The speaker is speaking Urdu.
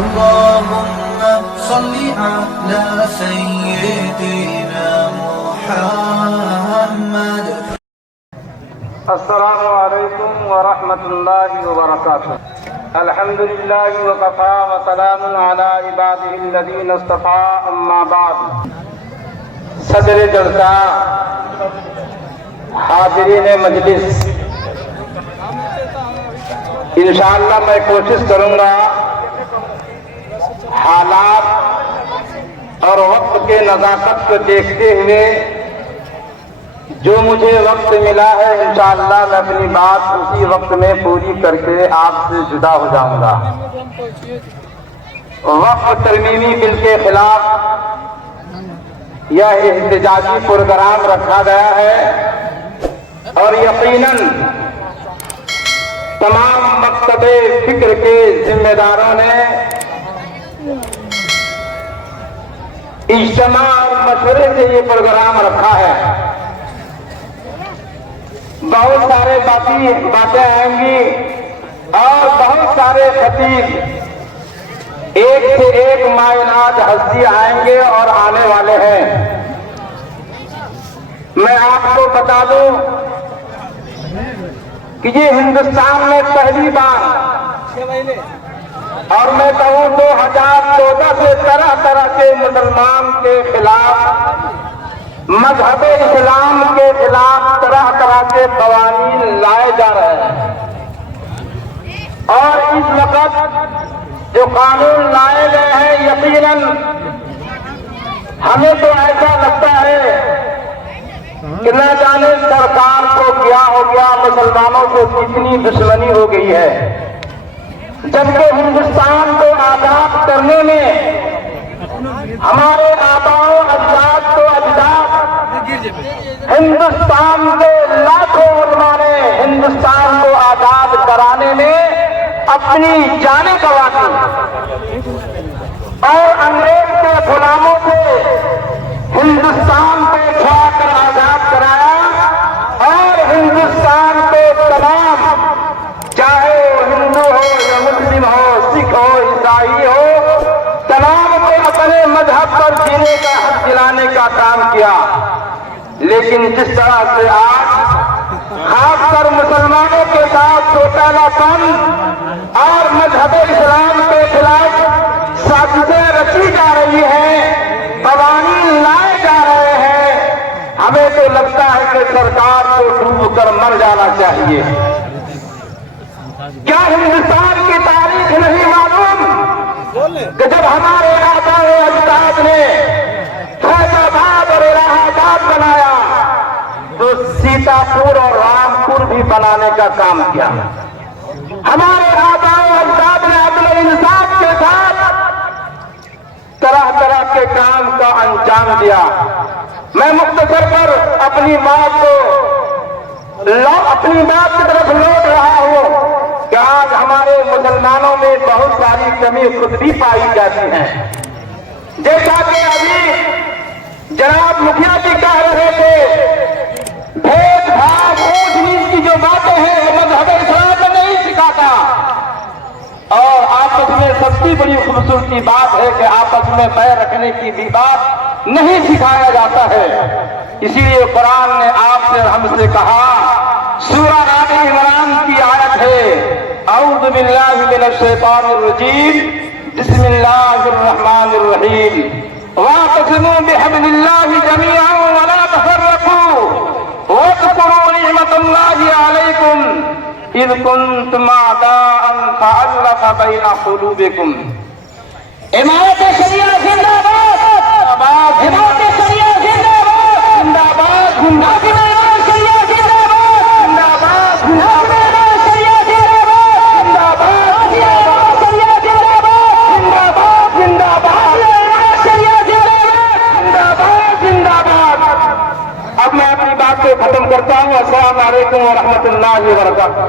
اللهم صل على سيدنا محمد. السلام علیکم ورحمۃ اللہ وبرکاتہ. الحمد للہ وکفی وسلام علی عبادہ الذین اصطفی، اما بعد. صدر جلسہ، حاضرین مجلس، انشاءاللہ میں کوشش کروں گا حالات اور وقت کے نزاکت کو دیکھتے ہوئے جو مجھے وقت ملا ہے انشاءاللہ میں اپنی بات اسی وقت میں پوری کر کے آپ سے جدا ہو جاؤں گا. وقت ترمیمی بل کے خلاف یہ احتجاجی پروگرام رکھا گیا ہے اور یقیناً تمام مکتب فکر کے ذمہ داروں نے اجتماع اور مشورے سے یہ پروگرام رکھا ہے. بہت سارے باتیں آئیں گی اور بہت سارے خطیب ایک سے ایک معینات ہستی آئیں گے اور آنے والے ہیں. میں آپ کو بتا دوں کہ یہ ہندوستان میں پہلی بار اور میں کہوں 2014 سے طرح طرح کے مسلمان کے خلاف، مذہب اسلام کے خلاف طرح طرح کے قوانین لائے جا رہے ہیں. اور اس وقت جو قانون لائے گئے ہیں یقیناً ہمیں تو ایسا لگتا ہے کہ نہ جانے سرکار کو کیا ہو گیا، مسلمانوں سے کتنی دشمنی ہو گئی ہے. جبکہ ہندوستان کو آزاد کرنے میں ہمارے آباء و اجداد ہندوستان کے لاکھوں علماء نے ہندوستان کو آزاد کرانے میں اپنی جانیں گنوا دی اور انگریز کے غلاموں سے ہندوستان کو چھڑا کر آزاد کرایا اور ہندوستان کو تمام، چاہے وہ ہندو ہو یا مسلم ہو، سکھ ہو، عیسائی ہو، تمام کو اپنے مذہب پر جینے کا حق دلانے کا کام کیا. لیکن جس طرح سے آج خاص کر مسلمانوں کے ساتھ چوٹالا پن اور مذہب اسلام کے خلاف سازشیں رچی جا رہی ہیں، قوانین لائے جا رہے ہیں، ہمیں تو لگتا ہے کہ سرکار کو ڈوب کر مر جانا چاہیے. کیا ہندوستان کی تاریخ نہیں معلوم کہ جب ہمارے آباء و اجداد نے فیض آباد اور الہ آباد بنایا تو سیتا پور اور رامپور بھی بنانے کا کام کیا. ہمارے آباء و اجداد نے عدل و انصاف کے ساتھ طرح طرح کے کام کا انجام دیا. میں مختصر پر اپنی بات کی طرف لوٹ رہا ہوں کہ آج ہمارے مسلمانوں میں بہت ساری کمی خود بھی پائی جاتی ہیں. جیسا کہ ابھی جناب مکھیا جی کہہ رہے تھے، بھید بھاؤ اونچ نیچ کی جو باتیں ہیں وہ مذہب اسلام میں نہیں سکھاتا. اور آپس میں سب سے بڑی خوبصورتی بات ہے کہ آپس میں پیر رکھنے کی بھی بات نہیں سکھایا جاتا ہے. اسی لیے قرآن نے آپ سے ہم سے کہا، سورہ آل عمران کی آیت ہے، اعوذ باللہ من الشیطان الرجیم، بسم اللہ الرحمن الرحیم، واعتصموا بحبل اللہ جميعا ولا تفرقوا واذكروا نعمة اللہ علیکم اذ کنتم اعداء فألف بین قلوبکم. امامت شریعہ زندہ باد، امامت شریعہ زندہ باد، زندہ باد، زندہ باد، شریعہ زندہ باد، زندہ باد، زندہ باد، شریعہ زندہ باد، زندہ باد، شریعہ زندہ باد، زندہ باد، زندہ باد، شریعہ زندہ باد، زندہ باد. اب میں اپنی بات کو ختم کرتا ہوں. السلام علیکم ورحمۃ اللہ وبرکاتہ.